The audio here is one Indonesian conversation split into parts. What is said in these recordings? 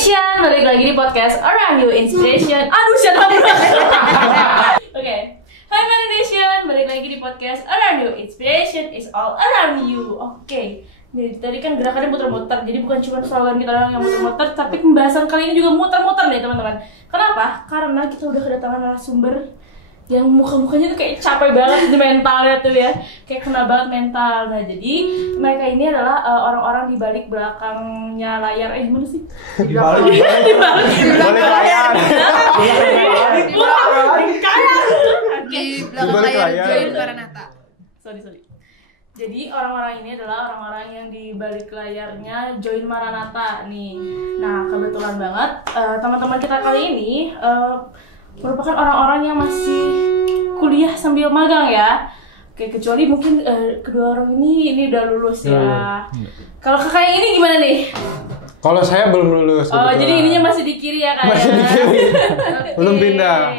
Nation, balik lagi di podcast Around You Inspiration. Aduh, shut up. Oke. Hai Mary Nation, balik lagi di podcast Around You Inspiration is all around you. Oke. Jadi tadi kan gerakannya muter-muter, jadi bukan cuma slogan kita doang yang muter-muter, tapi pembahasan kali ini juga muter-muter nih teman-teman. Kenapa? Karena kita udah kedatangan narasumber yang muka-mukanya tuh kayak capek banget di mentalnya tuh ya, kayak kena banget mental. Nah jadi mereka ini adalah orang-orang di balik belakangnya layar. Gimana sih? Di balik layar. Di belakang layar Join Maranatha. Sorry. Jadi orang-orang ini adalah orang-orang yang di balik layarnya Join Maranatha nih. Nah kebetulan banget teman-teman kita kali ini merupakan orang-orang yang masih kuliah sambil magang ya. Oke, kecuali mungkin kedua orang ini udah lulus ya. Kalau kakak ini gimana nih? Kalau saya belum lulus. Oh, jadi ininya masih di kiri ya kak? Masih di kiri. Belum pindah.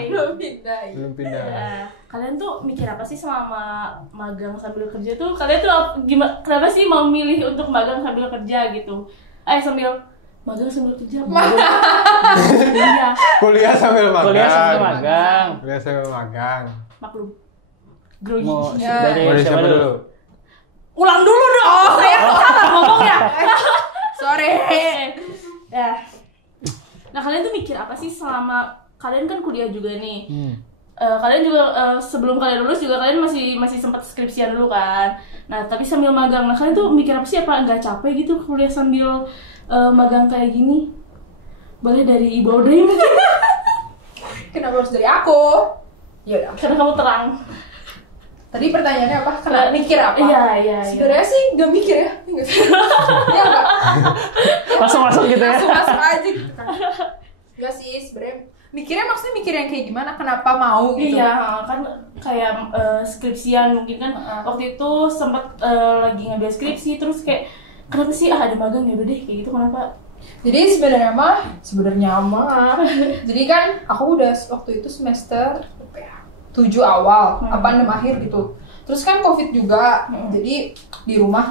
Ya. Kalian tuh mikir apa sih selama magang sambil kerja tuh? Kalian tuh gimana? Kenapa sih mau milih untuk magang sambil kerja gitu? Sambil magang sambil kerja. Iya. Kuliah sambil magang. Maklum. Grogi. Mau Ya. dari siapa dulu? Ulang dulu dong. Saya salah ngomongnya. Sorry. Ya. Nah kalian tuh mikir apa sih selama kalian kan kuliah juga nih? Kalian juga sebelum kalian lulus juga kalian masih sempat skripsian dulu kan? Nah tapi sambil magang, nah kalian tuh mikir apa sih? Apa nggak capek gitu kuliah sambil magang kayak gini? Boleh dari Ibu Audrey mungkin? Kenapa harus dari aku? Ya udah. Karena kamu terang. Tadi pertanyaannya apa? Kenapa mikir apa? Iya. Sebenarnya sih nggak mikir ya. Ya enggak. Langsung gitu ya? Langsung aja gitu kan. Enggak sih, sebenarnya mikirnya maksudnya mikir yang kayak gimana? Kenapa mau gitu? Iya, kan kayak skripsian mungkin kan waktu itu sempat lagi ngambil skripsi terus kayak kenapa sih ada magang ya udah deh kayak gitu kenapa? Jadi sebenarnya mah. Jadi kan aku udah waktu itu semester 7 awal, 6 akhir gitu. Terus kan Covid juga. Jadi di rumah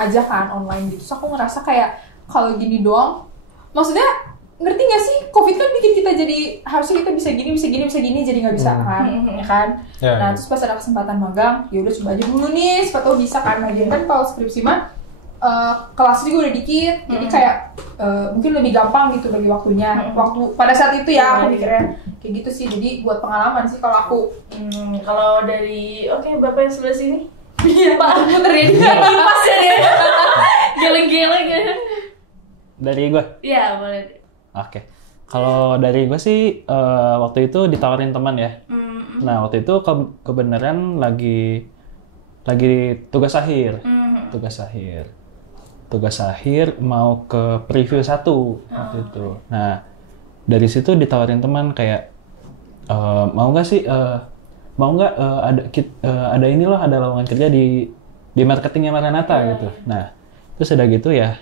aja kan online gitu. Terus aku ngerasa kayak kalau gini doang, maksudnya ngerti gak sih? Covid kan bikin kita jadi harusnya kita bisa gini jadi nggak bisa kan, ya kan? Ya, Nah terus pas ada kesempatan magang, ya udah coba aja dulu nih, siapa tahu bisa kan. Lagian kan kalau skripsi mah kelas juga udah dikit, jadi kayak mungkin lebih gampang gitu bagi waktunya. Waktu pada saat itu ya aku mikirnya kayak gitu sih. Jadi buat pengalaman sih kalau aku. Kalau dari bapak yang sebelah sini, Pak muterin kipas ya dia, geleng-geleng ya. Dari gue? Iya boleh. Oke. Kalau dari gue sih waktu itu ditawarin teman ya. Nah waktu itu kebenaran lagi tugas akhir. Tugas akhir mau ke preview 1 waktu itu. Nah dari situ ditawarin teman kayak mau nggak sih ada ini loh, ada lowongan kerja di marketingnya Maranatha gitu. Nah terus udah gitu ya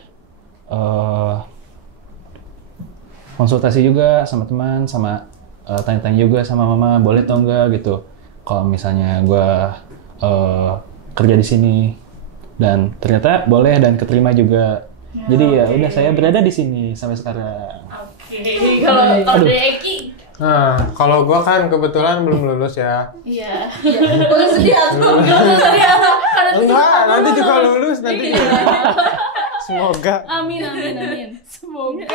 konsultasi juga sama teman, sama tanya-tanya juga sama mama boleh atau enggak gitu kalau misalnya gue kerja di sini. Dan ternyata boleh dan keterima juga. Jadi ya udah saya berada di sini sampai sekarang. Oke. Kalau dari Eki? Nah, kalau gua kan kebetulan belum lulus ya. Iya. Boleh sedih atau Enggak, nanti juga lulus nanti. Semoga. Amin. semoga.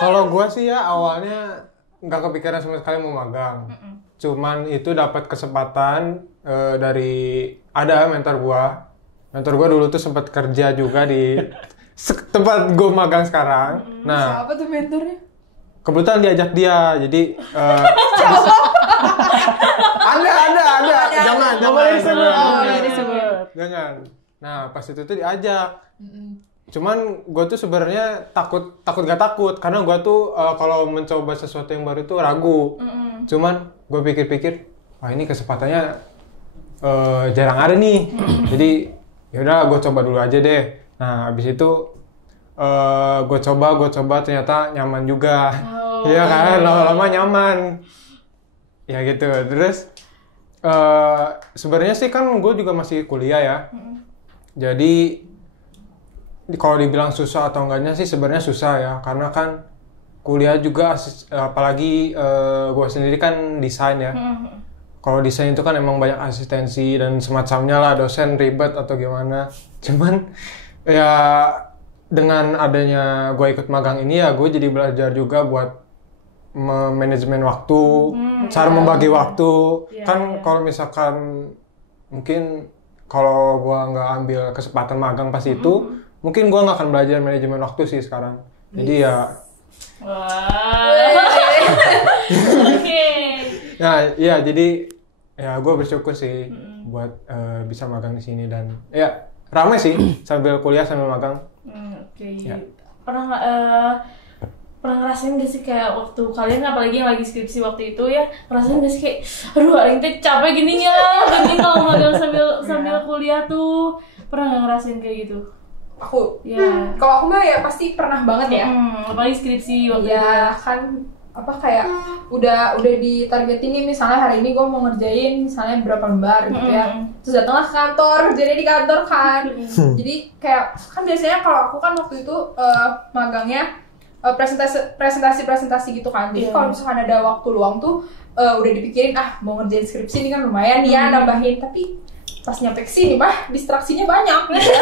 Kalau gua sih ya awalnya nggak kepikiran sama sekali mau magang. Cuman itu dapat kesempatan dari ada mentor gua. Mentor gue dulu tuh sempat kerja juga di tempat gue magang sekarang. Nah, Siapa tuh mentornya? kebetulan diajak dia, jadi ada. Jangan. Nah, pas itu tuh diajak. Cuman gue tuh sebenarnya takut gak takut karena gue tuh kalau mencoba sesuatu yang baru tuh ragu. Cuman gue pikir-pikir, wah ini kesempatannya jarang ada nih. Jadi yaudah gue coba dulu aja deh. Nah abis itu gue coba ternyata nyaman juga. Iya kan, lama-lama nyaman ya gitu. Terus sebenarnya sih kan gue juga masih kuliah ya. Jadi kalau dibilang susah atau enggaknya sih sebenarnya susah ya, karena kan kuliah juga apalagi gue sendiri kan desain ya. Kalau desain itu kan emang banyak asistensi dan semacamnya lah, dosen ribet atau gimana. Cuman ya dengan adanya gue ikut magang ini ya gue jadi belajar juga buat manajemen waktu, cara membagi waktu. Kalau misalkan mungkin kalau gue nggak ambil kesempatan magang pas itu, mungkin gue nggak akan belajar manajemen waktu sih sekarang. Jadi ya. Oke. Nah, iya jadi ya gue bersyukur sih buat bisa magang di sini dan ya ramai sih sambil kuliah sambil magang. Oke. Ya. Pernah ngerasain gak sih kayak waktu kalian apalagi yang lagi skripsi waktu itu ya, ngerasain gak sih kayak aduh aing teh capek gini kalau magang sambil kuliah tuh, pernah nggak ngerasain kayak gitu? Aku Ya. kalau aku mah ya pasti pernah banget ya. Apalagi skripsi waktu itu. Ya kan apa kayak udah ditargetin nih, misalnya hari ini gue mau ngerjain misalnya berapa lembar gitu ya, terus datanglah ke kantor, jadi di kantor kan. Jadi kayak kan biasanya kalau aku kan waktu itu magangnya presentasi gitu kan. Jadi kalau misalkan ada waktu luang tuh udah dipikirin mau ngerjain skripsi ini kan lumayan ya nambahin, tapi pas nyampe kesini mah distraksinya banyak gitu ya.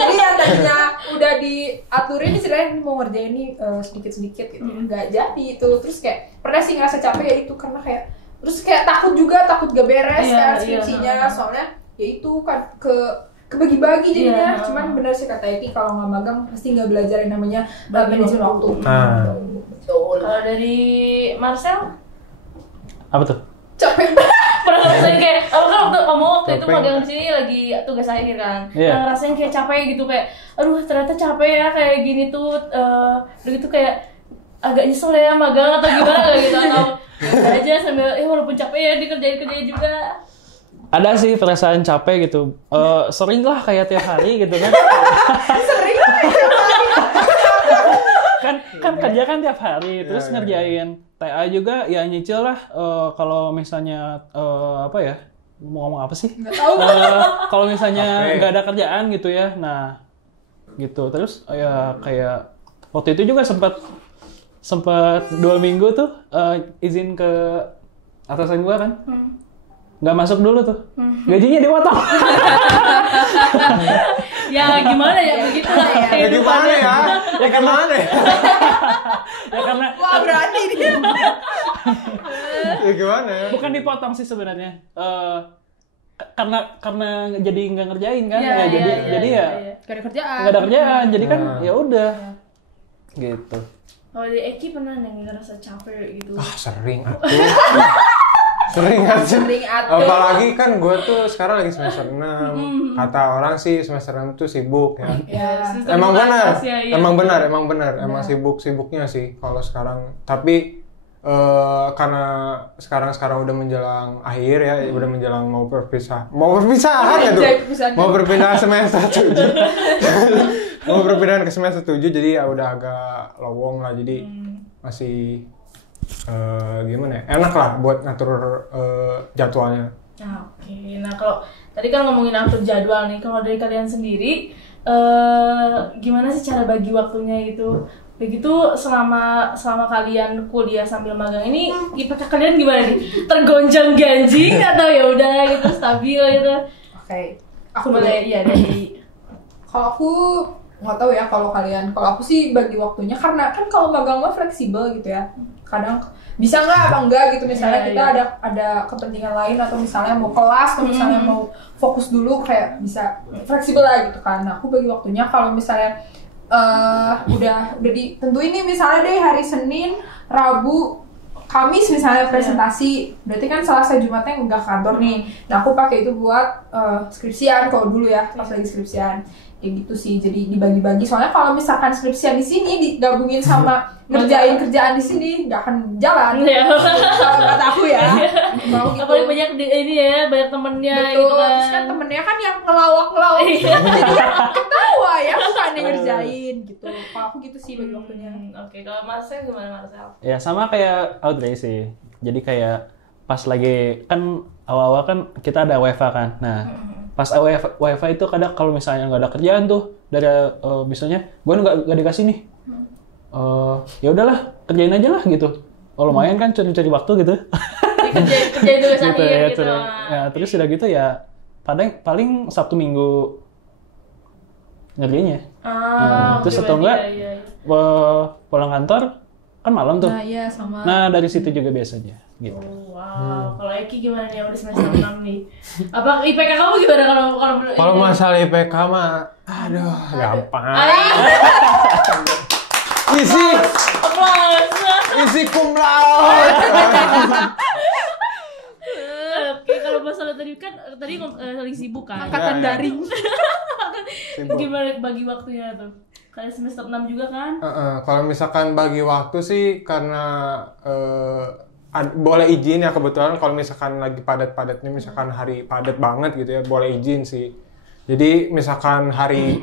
Jadi yang tadinya udah diaturin istilahnya mau ngerjain ini sedikit-sedikit gitu, nggak jadi itu. Terus kayak pernah sih ngerasa capek ya itu, karena kayak terus kayak takut gak beres kan skripsinya, soalnya ya itu kan kebagi-bagi jadinya. Cuman benar sih kata Eki, kalau nggak magang pasti nggak belajar yang namanya manajemen waktu. Betul. Kalau dari Marcel Apa tuh? Capek. pernah ngerasain kayak kamu waktu itu magang di sini lagi tugas akhir kan, yang ngerasain kayak capek gitu, kayak aduh ternyata capek ya kayak gini tuh, begitu kayak agak nyesel ya magang atau gimana gitu, atau aja sambil walaupun capek ya dikerjain juga. Ada sih perasaan capek gitu, sering lah kayak tiap hari gitu kan. Sering lah kayak kan kerja kan tiap hari, terus ngerjain TA juga ya nyicil lah. Kalau misalnya apa ya, mau ngomong apa sih? Nggak tahu. Kalau misalnya nggak ada kerjaan gitu ya, nah gitu. Terus ya kayak waktu itu juga sempat 2 minggu tuh izin ke atasan gua kan, nggak masuk dulu tuh, gajinya dipotong. Ya gimana ya, begitulah ya. Ya gimana ya? Ya gimana ya? Ya karena wah berani dia. Ya gimana ya? bukan dipotong sih sebenarnya, karena jadi nggak ngerjain kan, jadi ya Gak ada kerjaan. nggak ada kerjaan, jadi kan ya udah gitu. Kalau di Eki pernah nih ngerasa capek gitu? Sering atuh. Sering atuh. Apalagi kan gue tuh sekarang lagi semester 6. Kata orang sih semester 6 tuh sibuk ya. Emang benar. Emang sibuk-sibuknya sih kalau sekarang. Tapi karena sekarang udah menjelang akhir ya, udah menjelang mau perpisahan ya tuh. Mau berpindah semester 7. Mau berpindah ke semester 7, jadi ya udah agak lowong lah, jadi masih gimana ya, enak lah buat ngatur jadwalnya. Oke. Nah kalau tadi kan ngomongin atur jadwal nih, kalau dari kalian sendiri gimana sih cara bagi waktunya gitu? Begitu selama kalian kuliah sambil magang ini, IPK kalian gimana nih? Tergonjang ganjing atau ya udah gitu stabil gitu? Oke. Aku Boleh ya dari. Kalau aku nggak tahu ya kalau kalian. Kalau aku sih bagi waktunya, karena kan kalau magang mah fleksibel gitu ya. Kadang bisa nggak apa enggak gitu, misalnya kita ada kepentingan lain, atau misalnya mau kelas atau misalnya mau fokus dulu, kayak bisa fleksibel lah gitu kan. Nah, aku bagi waktunya kalau misalnya udah ditentuin nih, misalnya deh hari Senin, Rabu, Kamis misalnya presentasi, berarti kan Selasa Jumatnya nggak kantor nih. Nah, aku pakai itu buat skripsian kalau dulu ya, pas lagi skripsian. Ya gitu sih, jadi dibagi-bagi. Soalnya kalau misalkan skripsian di sini digabungin sama ngerjain kerjaan di sini, nggak akan jalan. Kalau kata aku ya. Mau gitu. Apalagi banyak ini ya, banyak temennya. Betul, gitu kan. terus kan temennya kan yang ngelawak jadi ketawa ya, bukan yang ngerjain gitu. Kalau aku gitu sih bagi waktunya. Oke, kalau Marcel gimana Marcel? Ya sama kayak Audrey sih, jadi kayak pas lagi kan awal-awal kan kita ada WFH kan. Nah, pas WFH itu kadang kalau misalnya nggak ada kerjaan tuh dari misalnya gue nggak dikasih nih, ya udahlah kerjain aja lah gitu. Oh lumayan kan cari waktu gitu. Kerjain tugas gitu akhir ya, gitu. ya terus udah gitu ya paling Sabtu Minggu ngerjainnya. Terus atau enggak pulang kantor kan malam tuh. Nah, iya sama. Nah, dari situ juga biasanya gitu. Wow, kalau Eki gimana nih? Udah semester 6 nih. Apa IPK kamu gimana Kalau masalah IPK mah, aduh, gampang. Isi cum laude. Oke, kalau masalah tadi kan saling sibuk kan. Angkatan daring. Gimana bagi waktunya tuh? Kalian semester 6 juga kan? Kalau misalkan bagi waktu sih karena boleh izin ya kebetulan kalau misalkan lagi padat-padatnya misalkan hari padat banget gitu ya boleh izin sih. Jadi misalkan hari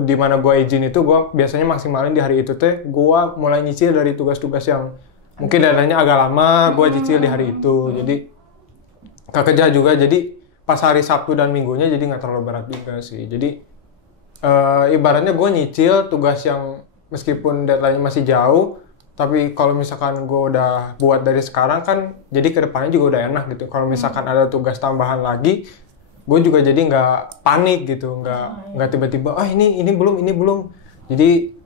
di mana gue izin itu gue biasanya maksimalin di hari itu teh gue mulai nyicil dari tugas-tugas yang mungkin datanya agak lama gue cicil di hari itu. Jadi kerja juga jadi pas hari Sabtu dan Minggunya jadi nggak terlalu berat juga sih. Jadi ibaratnya gue nyicil tugas yang meskipun deadline-nya masih jauh, tapi kalau misalkan gue udah buat dari sekarang kan, jadi kedepannya juga udah enak gitu. Kalau misalkan ada tugas tambahan lagi, gue juga jadi nggak panik gitu, nggak tiba-tiba, ini belum. Jadi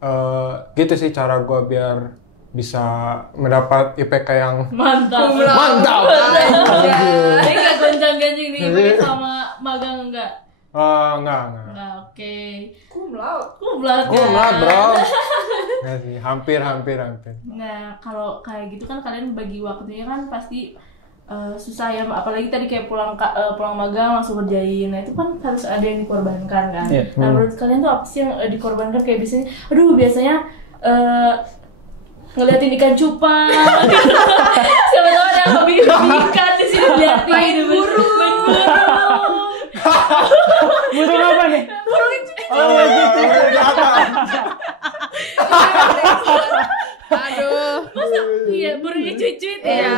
gitu sih cara gue biar bisa mendapat IPK yang Mantap. Jadi nggak gonjang-ganjing nih IPK sama magang enggak? Enggak. Nah, oke. Cum laude. Bro. Nggak sih, hampir. Nah, kalau kayak gitu kan kalian bagi waktunya kan pasti susah ya, apalagi tadi kayak pulang magang langsung kerjain. Nah, itu kan harus ada yang dikorbankan kan. Yeah. Nah, menurut kalian tuh apa sih yang dikorbankan kayak biasanya ngeliatin ikan cupang. Siapa tahu ada yang hobi ikan di sini liatin main burung. Burung apa nih? Burung itu. Aduh. Masa iya burungnya cuit-cuit ya.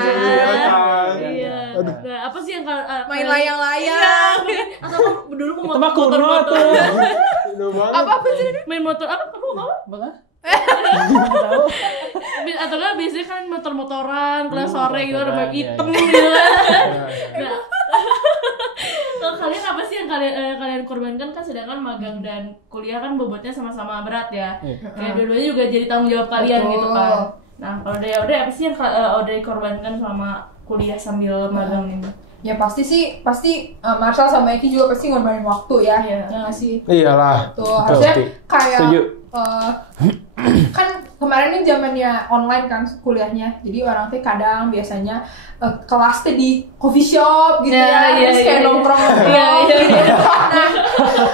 Iya. Nah, apa sih yang Main layang-layang. atau dulu mau Itu mah kuno tuh. Apa sih? main motor apa? Kamu mau? Bang? Atau kan biasanya kan motor-motoran kelas sore gitu ada motoran, baju hitam iya. gitu. Nah, kalau kalian apa sih yang kalian korbankan kan, sedangkan magang dan kuliah kan bobotnya sama-sama berat ya. Kayak dua-duanya juga jadi tanggung jawab kalian gitu kan. Nah, kalau udah apa sih yang udah dikorbankan selama kuliah sambil magang ini? Ya pasti Marshall sama Eki juga pasti ngorbanin waktu ya. Iya. Ya nggak sih? Iyalah. Tuh, harusnya kayak Setuju. kan kemarin ini zamannya online kan kuliahnya. Jadi orang tuh kadang biasanya kelas tuh di coffee shop gitu Ya, ya, terus kayak nongkrong. Iya. Nah,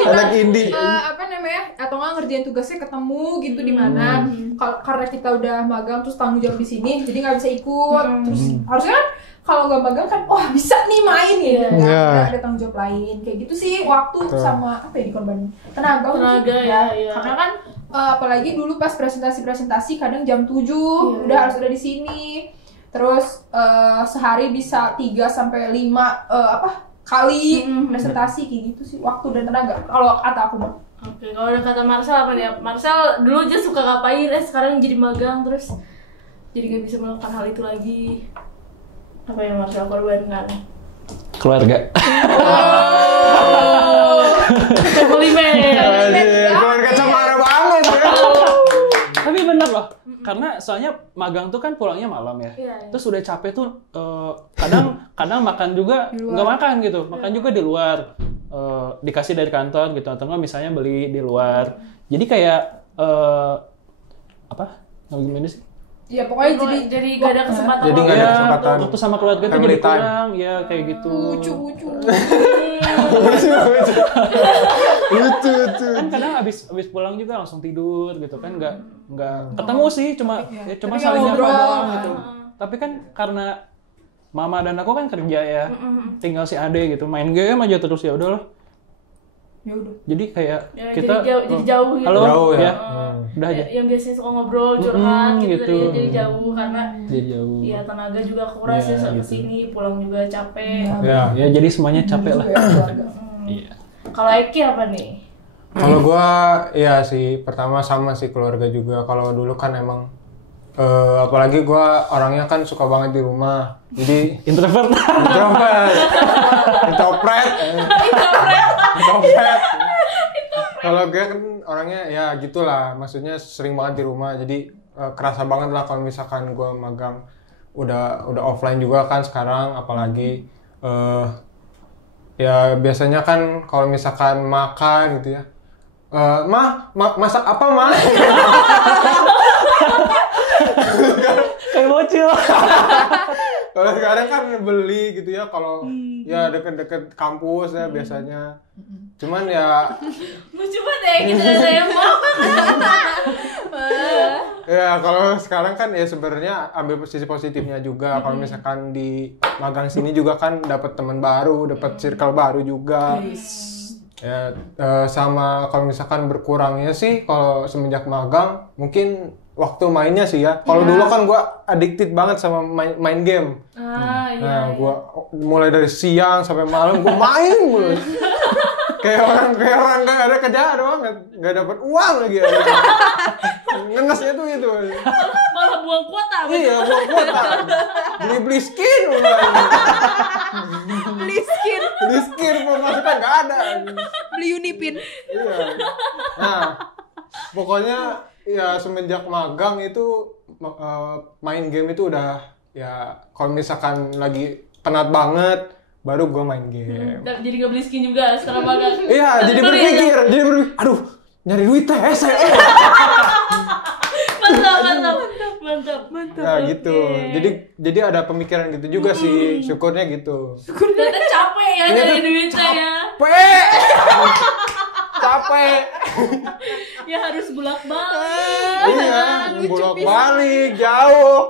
Anak indie. apa namanya? Atau nggak ngerjain tugasnya ketemu gitu di mana? Karena kita udah magang terus tanggung jawab di sini, jadi nggak bisa ikut. Terus harusnya kan kalau nggak magang kan, wah bisa nih main ya. Iya. Ada tanggung jawab lain kayak gitu sih. Waktu sama apa ya dikorbanin? Tenaga mungkin. Ya, iya. Karena kan apalagi dulu pas presentasi kadang jam 7 udah harus ada di sini. Terus sehari bisa 3 sampai 5 kali presentasi kayak gitu sih, waktu dan tenaga. Kalau kata aku mah. Oke, kalau udah kata Marshall apa nih? Marshall dulu aja suka ngapain, sekarang jadi magang terus jadi nggak bisa melakukan hal itu lagi. Apa yang Marshall korbankan? Keluarga. Family man. Keluarga cemara banget ya. Tapi bener loh, karena soalnya magang tuh kan pulangnya malam ya. Iya. Terus udah capek tuh, kadang makan juga nggak makan gitu, makan juga di luar. Dikasih dari kantor gitu, atau nggak misalnya beli di luar. Jadi kayak gimana sih? Ya pokoknya jadi gak ada kesempatan. Jadi nggak ada kesempatan. Waktu sama keluarga tuh Family jadi time. kurang, ya kayak gitu. lucu. Lucu. Kan kadang abis pulang juga langsung tidur gitu kan, nggak ketemu sih, cuma Tapi saling ngobrol. nyapa doang gitu. Tapi kan karena mama dan aku kan kerja ya, tinggal si Ade gitu, main game aja terus, ya udahlah. Ya udah. Jadi kayak Ya, kita jadi jauh gitu. halo, Jauh ya. Udah aja. Yang biasanya suka ngobrol, curhat gitu, gitu. jadi jauh karena Jadi jauh. ya tenaga juga kuras ya saat kesini, pulang juga capek. Ya. Ya jadi semuanya capek lah. Ya, keluarga. Iya. Kalau Eki apa nih? Kalau gua ya sih pertama sama sih keluarga juga. Kalau dulu kan emang apalagi gua orangnya kan suka banget di rumah. Jadi Introvert. introvert. Kalau gue kan orangnya ya gitulah, maksudnya sering banget di rumah. Jadi kerasa banget lah kalau misalkan gua magang udah offline juga kan sekarang, apalagi ya biasanya kan kalau misalkan makan gitu ya. Masak apa, Ma? Kayak bocil. Kalau sekarang kan beli gitu ya, kalau ya deket-deket kampus ya biasanya. Cuman ya Lucu banget ya kita saya mau. ya kalau sekarang kan ya sebenarnya ambil sisi positifnya juga. Kalau misalkan di magang sini juga kan dapat teman baru, dapat circle baru juga. Ya sama kalau misalkan berkurangnya sih kalau semenjak magang mungkin waktu mainnya sih ya. Kalau dulu kan gua addicted banget sama main game. Iya. Nah, gua mulai dari siang sampai malam gua main mulu. kayak orang nggak ada kerjaan doang, nggak dapat uang lagi. Ngenesnya tuh itu. Malah buang kuota. Iya, buang kuota. Beli skin udah. Beli skin pemasukan nggak ada. Beli Unipin. Iya. Nah, pokoknya ya semenjak magang itu main game itu udah ya kalau misalkan lagi penat banget baru gue main game. Jadi gak beli skin juga setelah magang. Iya, jadi berpikir, aduh, nyari duit teh saya. Mantap. Nah, gitu. Jadi ada pemikiran gitu juga sih, syukurnya gitu. Ternyata capek ya nyari duitnya ya. Capek. Ya harus bolak-balik. Iya, bolak-balik jauh.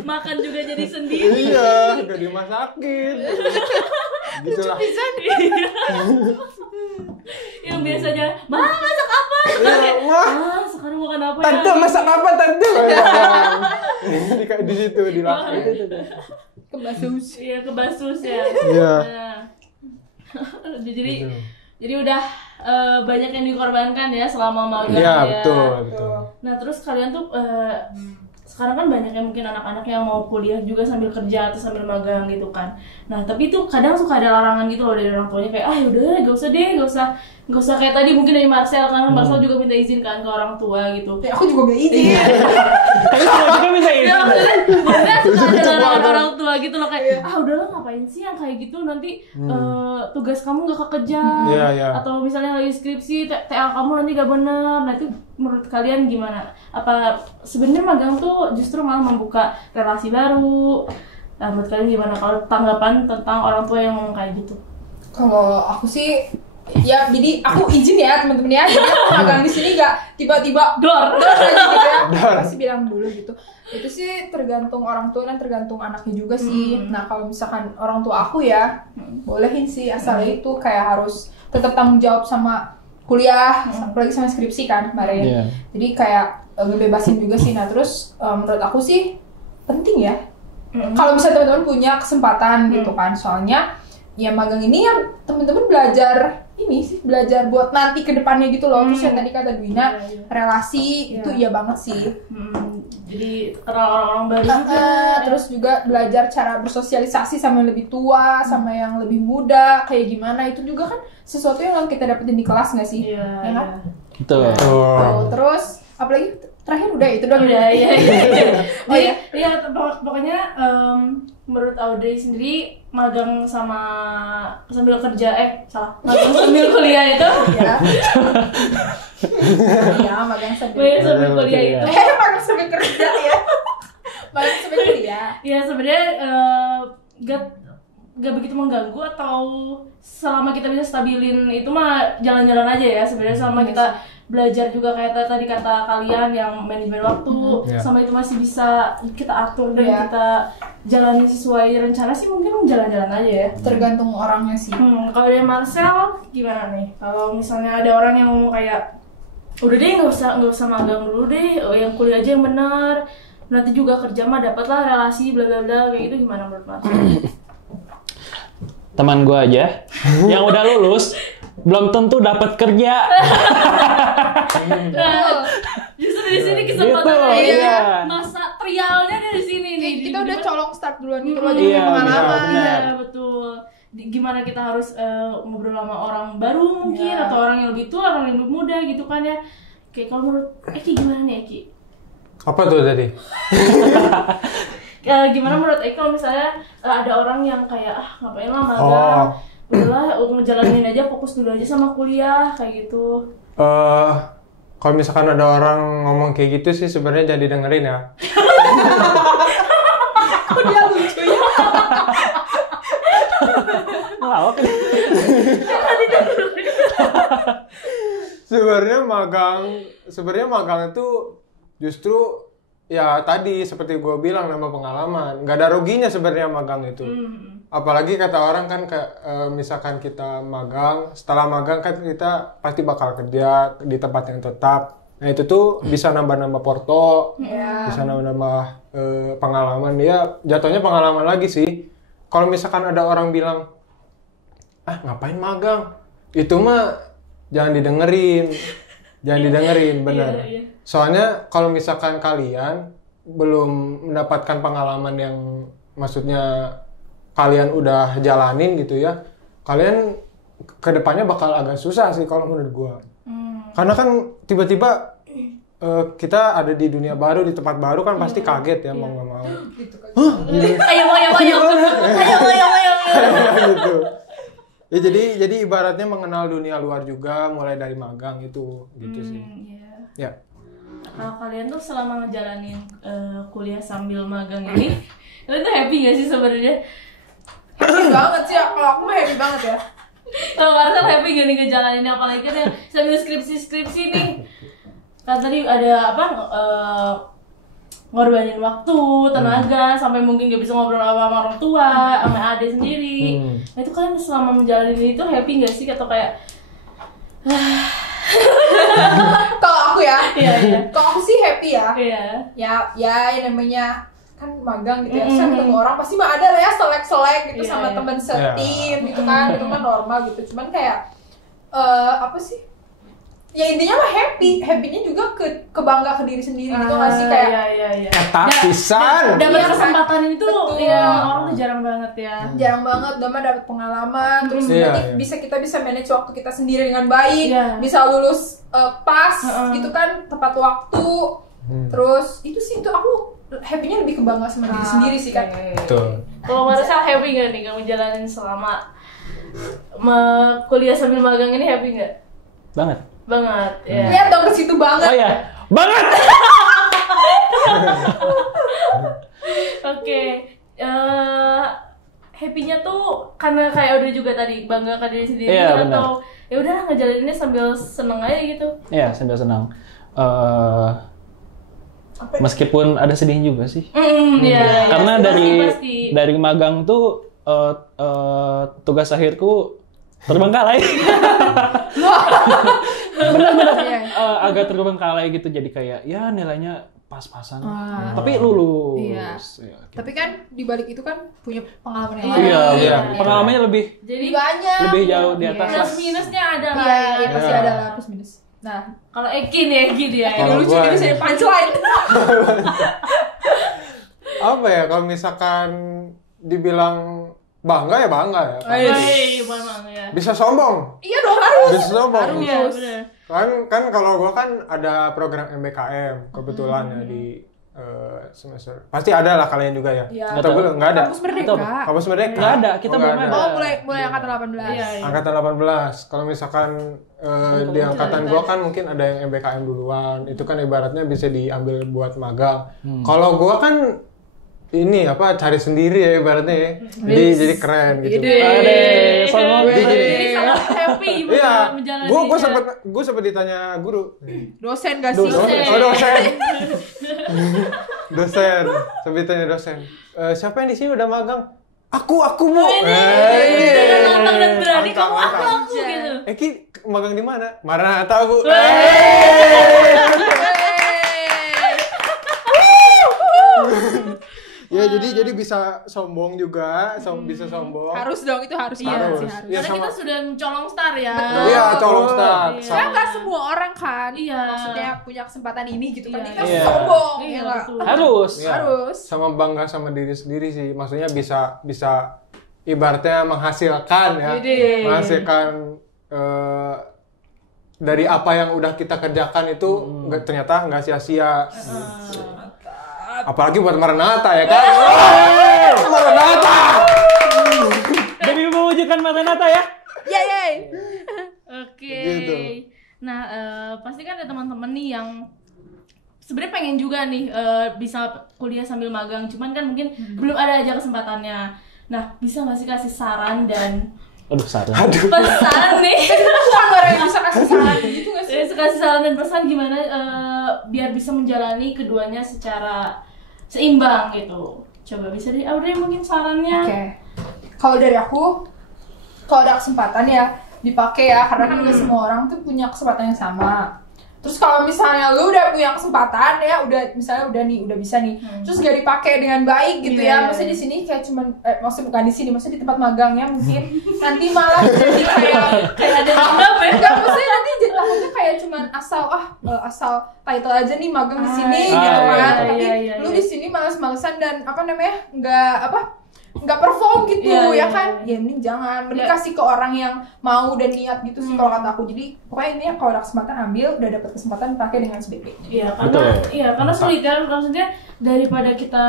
Makan juga jadi sendiri. Iya, udah dimasakin. Gitu lah. Yang biasanya, "Ma, masak apa?" Iya, Ma. Sekarang makan apa ya? Tante masak apa tante? Di situ di belakang. Kebasus. Iya, kebasus ya. Iya. Nah. Jadi udah banyak yang dikorbankan ya selama magang Iya, ya. betul. Nah, terus kalian tuh sekarang kan banyak yang mungkin anak-anak yang mau kuliah juga sambil kerja atau sambil magang gitu kan. Nah, tapi tuh kadang suka ada larangan gitu loh dari orang tuanya kayak, yaudah gak usah kayak tadi mungkin dari Marcel, karena Marcel juga minta izin kan ke orang tua gitu. Ya, aku juga gak izin. Tapi semua juga minta izin. Maksudnya suka ada larangan orang tua gitu loh kayak, udahlah ngapain sih yang kayak gitu, nanti tugas kamu gak kekejar. Iya. Atau misalnya lagi skripsi, TA kamu nanti gak bener. Nah, itu menurut kalian gimana? Apa sebenarnya magang tuh justru malah membuka relasi baru? Nah, menurut kalian gimana kalau tanggapan tentang orang tua yang ngomong kayak gitu? Kalau aku sih ya, jadi aku izin ya teman-teman ya. Jadi aku magang di sini gak tiba-tiba Dor aja gitu ya. Pasti bilang dulu gitu. Itu sih tergantung orang tua dan tergantung anaknya juga sih. Nah, kalau misalkan orang tua aku ya, bolehin sih, asalnya itu kayak harus tetap tanggung jawab sama kuliah, apalagi sama skripsi kan kemarin. Iya. Jadi kayak ngebebasin juga sih. Nah, terus menurut aku sih penting ya. Kalau misalnya teman-teman punya kesempatan gitu kan, soalnya ya magang ini ya teman-teman belajar ini sih, belajar buat nanti ke depannya gitu loh. Terus yang tadi kata Dwina, relasi itu iya banget sih. Jadi kenal orang-orang baru juga. Terus juga belajar cara bersosialisasi sama yang lebih tua, sama yang lebih muda, kayak gimana, itu juga kan sesuatu yang kita dapetin di kelas nggak sih? Iya. Ya kan? Betul. Tuh, terus apalagi terakhir udah itu doang. Udah, iya. Oh ya. Iya, pokoknya menurut Audrey sendiri magang sama sambil kerja magang sambil kuliah itu Iya, magang sambil kuliah itu magang sambil kerja ya. Magang sambil kuliah. ya sebenarnya gak begitu mengganggu, atau selama kita bisa stabilin itu mah jalan-jalan aja ya sebenarnya, selama kita belajar juga kayak tadi kata kalian yang manajemen waktu, sama itu masih bisa kita atur dan kita jalani sesuai rencana sih, mungkin jalan-jalan aja ya. Tergantung orangnya sih. Kalau dari Marcel gimana nih? Kalau misalnya ada orang yang mau kayak udah deh nggak usah magang dulu deh, yang kuliah aja yang benar, nanti juga kerja mah dapatlah relasi bla bla bla kayak gitu, gimana menurut Marcel? Teman gue aja yang udah lulus belum tentu dapat kerja. Nah, justru di sini kesempatan masa trialnya dari sini nih. Kita udah colong start duluan gitu loh, Iya, jadi pengalaman. Iya, betul. Gimana kita harus ngobrol sama orang baru mungkin, atau orang yang lebih tua, orang yang lebih muda gitu kan ya. Oke, kalau menurut Eki gimana nih Eki? Apa tuh tadi? Gimana menurut Eki kalau misalnya ada orang yang kayak ngapain lah magang, udahlah ngejalanin aja, fokus dulu aja sama kuliah kayak gitu. Kalau misalkan ada orang ngomong kayak gitu sih sebenarnya jadi dengerin ya. Kok dia lucu ya? Ngelawak. Sebenarnya magang itu justru ya tadi seperti gue bilang, nambah pengalaman. Nggak ada ruginya sebenarnya magang itu. Apalagi kata orang kan misalkan kita magang, setelah magang kan kita pasti bakal kerja di tempat yang tetap. Nah itu tuh bisa nambah-nambah porto, bisa nambah-nambah pengalaman. Ya jatuhnya pengalaman lagi sih. Kalau misalkan ada orang bilang, ngapain magang? Itu mah jangan didengerin. Jangan didengerin, benar. Soalnya kalau misalkan kalian belum mendapatkan pengalaman yang maksudnya kalian udah jalanin gitu ya, kalian kedepannya bakal agak susah sih kalau menurut gua. Karena kan tiba-tiba kita ada di dunia baru, di tempat baru kan pasti kaget ya, mau nggak mau. Ayo. Gitu. Ya jadi ibaratnya mengenal dunia luar juga, mulai dari magang itu gitu sih. Ya. Kalau kalian tuh selama ngejalanin kuliah sambil magang ini, kalian tuh happy gak sih sebenarnya? Happy banget sih, kalau aku mah happy banget ya. Kalau Marcel happy gak nih ngejalaninnya, apalagi kan ya sambil skripsi nih. Kan tadi ada ngorbanin waktu, tenaga, sampai mungkin gak bisa ngobrol sama orang tua, sama adik sendiri. Nah itu kalian selama menjalani itu happy gak sih? Atau kayak Kalau aku ya, Iya. kalau aku sih happy ya. Iya. Ya yang namanya kan magang gitu ya, saya ketemu orang pasti mah ada lah ya selek gitu sama teman setim gitu kan, itu mah normal gitu. Cuman kayak apa sih? Ya intinya mah happynya juga kebangga ke diri sendiri gitu nggak sih, kayak Iya. Pisan. Dapat Iya, kesempatan itu betul. ya orang tuh jarang banget ya. jarang banget, udah mah dapat pengalaman, terus Iya, nanti iya. kita bisa manage waktu kita sendiri dengan baik, Iya. bisa lulus pas gitu kan, tepat waktu. Terus itu sih, itu aku happy-nya lebih kebangga sama diri sendiri sih kan. Betul. Kalau Marcel happy gak nih kamu jalanin selama kuliah sambil magang ini, happy gak? Banget. Banget, ya. Lihat dong ke situ banget. Oh ya, banget. Oke, happy-nya tuh karena kayak udah juga tadi bangga ke diri sendiri, Iya, atau ya udah ngejalaninnya sambil seneng aja gitu. Iya, sambil senang. Meskipun ada sedihnya juga sih. Iya. Karena Pasti. dari magang tuh tugas akhirku terbengkalai. Benar-benar agak terbengkalai gitu, jadi kayak ya nilainya pas-pasan. Tapi lulus. Iya. Ya, gitu. Tapi kan di balik itu kan punya pengalaman yang Iya, lain. iya. Pengalamannya lebih Jadi Banyak. lebih jauh di atas lah. plus minusnya ada lah. Iya, pasti ada lah plus minus. Nah, Kalau Eki dia. Kalau lucu gua- gitu saya punchline. Apa ya, kalau misalkan dibilang bangga ya bangga ya. Hei, memang ya. Bisa sombong. Iya dong, harus. Bisa sombong. Iya, benar. Kan kalau gua kan ada program MBKM kebetulan ya di semester. Pasti ada lah kalian juga ya. Iya. Atau belum? Nggak ada. Kampus Merdeka. Kampus Merdeka. Nggak ada, kita belum nggak ada. Oh, mulai angkatan 18. Iya. Angkatan 18. Kalau misalkan di angkatan gua kan mungkin ada yang MBKM duluan. Itu kan ibaratnya bisa diambil buat magang. Kalau gua kan ini apa cari sendiri ya ibaratnya ya. Jadi keren gitu. Ade, sombong. Jadi sangat happy Iya, menjalani. gue sempet ditanya guru. Dosen gak sih? Dosen. Sempet ditanya dosen. Siapa yang di sini udah magang? Aku Bu. Dengan lantang dan berani kamu Mantap. aku gitu. Ki magang di mana? Maranatha Bu. Ya jadi bisa sombong juga, bisa sombong. Harus dong, itu harus Iya, banget harus. sih, harus. Iya, Karena kita sudah mencolong star ya. Iya, colong start. Iya. Karena nggak semua orang kan, Iya. maksudnya punya kesempatan ini gitu kan, Iya. kita Iya. sombong, Iya, ya nggak? betul. Harus. Iya. Harus. Sama bangga sama diri sendiri sih. Maksudnya bisa ibaratnya menghasilkan ya. Ide. Menghasilkan dari apa yang udah kita kerjakan itu ternyata nggak sia-sia. Apalagi buat Maranatha ya kan. Maranatha. Demi mewujudkan Maranatha ya. Yeay. Oke. Gitu. Nah, pasti kan ada teman-teman nih yang sebenarnya pengen juga nih bisa kuliah sambil magang, cuman kan mungkin belum ada aja kesempatannya. Nah, bisa nggak sih kasih saran dan Aduh, saran. pesan nih? Bukan orang yang bisa kasih saran gitu nggak sih? Kasih saran dan pesan gimana biar bisa menjalani keduanya secara seimbang gitu. Coba bisa dari Audrey mungkin sarannya. Oke. Kalau dari aku, kalau ada kesempatan ya dipakai ya, karena kan nggak semua orang tuh punya kesempatan yang sama. Terus kalau misalnya lu udah punya kesempatan ya, udah bisa nih, terus gak dipakai dengan baik gitu Iya. ya, maksudnya di sini kayak cuman, maksudnya bukan di sini, maksudnya di tempat magangnya mungkin nanti malah jadi kayak Ada dendam ya? enggak, maksudnya nanti jadi takutnya kayak cuman asal title aja nih magang di sini gitu iya, kan, iya, tapi iya, lu iya. di sini malas-malesan dan nggak perform gitu Iya, ya iya, kan, iya. ya mending jangan, mending Iya. kasih ke orang yang mau dan niat gitu sih kalau kata aku. Jadi pokoknya intinya kalau ada kesempatan ambil, udah dapet kesempatan pakai dengan sebaik-baiknya. Iya, Betul. karena sulit kan, maksudnya daripada kita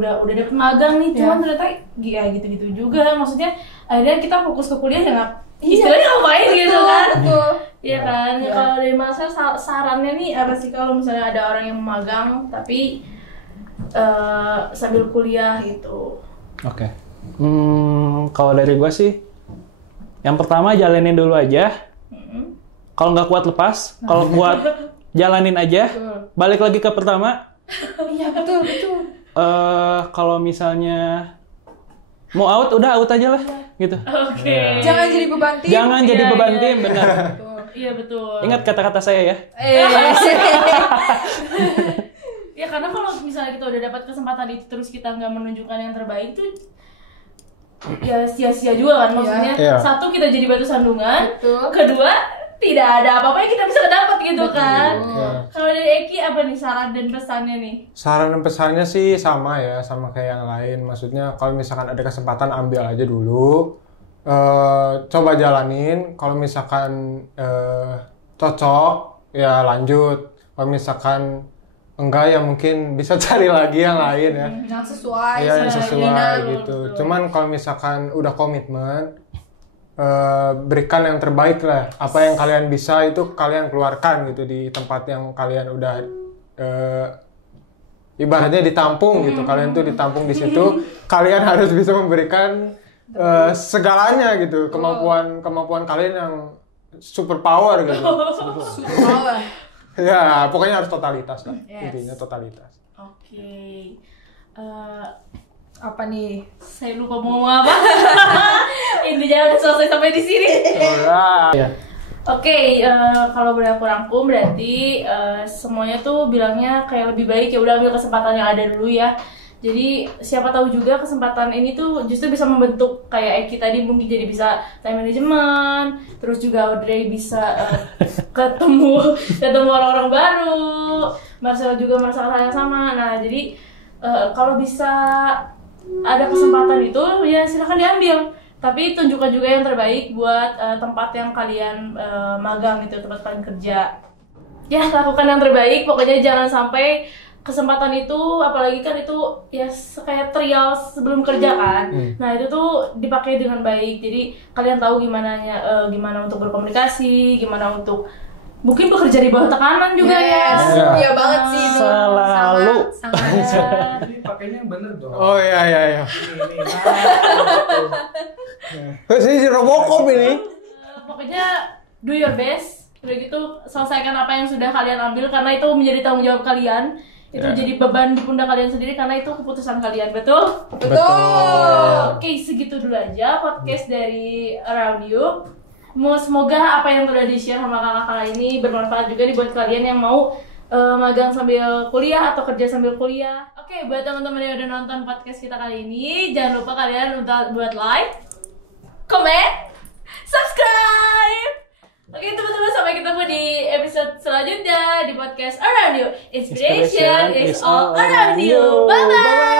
udah dapet magang nih, cuman ternyata ya gitu-gitu juga, maksudnya akhirnya kita fokus ke kuliah ya istilahnya ngapain gitu kan? Betul. Iya kan. Iya. Kalau dari Mas sarannya nih apa sih kalau misalnya ada orang yang magang tapi sambil kuliah gitu? Oke. Kalau dari gue sih, yang pertama jalanin dulu aja. Kalau nggak kuat lepas, kalau kuat jalanin aja. Balik lagi ke pertama. Iya betul. Kalau misalnya mau out, udah out aja lah, gitu. Oke. Jangan jadi beban tim. Jangan jadi Iya, beban iya. tim, benar. Betul. Iya betul. Ingat kata-kata saya ya. Ya karena kalau misalnya kita udah dapat kesempatan itu terus kita nggak menunjukkan yang terbaik tuh ya sia-sia juga kan, maksudnya Iya. satu kita jadi batu sandungan, Betul. kedua tidak ada apa-apa yang kita bisa dapat gitu kan. Iya. Kalau dari Eki apa nih saran dan pesannya nih? Saran dan pesannya sih sama ya, sama kayak yang lain. Maksudnya kalau misalkan ada kesempatan ambil aja dulu. Coba jalanin. Kalau misalkan cocok ya lanjut. Kalau misalkan enggak ya mungkin bisa cari lagi yang lain ya. Yang sesuai. Iya yang sesuai benar, gitu. betul. Cuman kalau misalkan udah komitmen, berikan yang terbaik lah. Apa yang kalian bisa itu kalian keluarkan gitu di tempat yang kalian udah ibaratnya ditampung gitu. Kalian tuh ditampung di situ. Kalian harus bisa memberikan segalanya gitu. Kemampuan kalian yang super power gitu. Super. Ya pokoknya harus totalitas lah. Yes. Intinya totalitas. Oke. Apa nih? Saya lupa mau ngomong apa. Intinya udah selesai sampai di sini. Alright. Oke, kalau boleh aku rangkum berarti semuanya tuh bilangnya kayak lebih baik ya udah ambil kesempatan yang ada dulu ya. Jadi siapa tahu juga kesempatan ini tuh justru bisa membentuk kayak Eki tadi mungkin jadi bisa time management, terus juga Audrey bisa ketemu orang-orang baru, Marcel juga merasakan hal yang sama. Nah jadi kalau bisa ada kesempatan itu ya silakan diambil. Tapi tunjukkan juga yang terbaik buat tempat yang kalian magang gitu, tempat kalian kerja. Ya lakukan yang terbaik, pokoknya jangan sampai kesempatan itu, apalagi kan itu ya kayak trial sebelum kerja kan. Nah itu tuh dipakai dengan baik. Jadi kalian tahu gimana untuk berkomunikasi, gimana untuk mungkin bekerja di bawah tekanan juga Yes. ya. Iya banget sih itu. Selalu. Sangat. Jadi pakainya yang bener dong. Oh iya. Ini. Saya si Robocop ini. Pokoknya do your best. Udah gitu selesaikan apa yang sudah kalian ambil karena itu menjadi tanggung jawab kalian. Itu jadi beban di pundak kalian sendiri karena itu keputusan kalian, betul? Betul. Oke, segitu dulu aja podcast dari Around You. Semoga apa yang udah di-share sama kakak-kakak ini bermanfaat juga nih buat kalian yang mau magang sambil kuliah atau kerja sambil kuliah. Oke, buat teman-teman yang udah nonton podcast kita kali ini, jangan lupa kalian untuk buat like, comment, subscribe. Oke teman-teman, sampai ketemu di episode selanjutnya di podcast Around You. Inspiration is all around you. Bye-bye.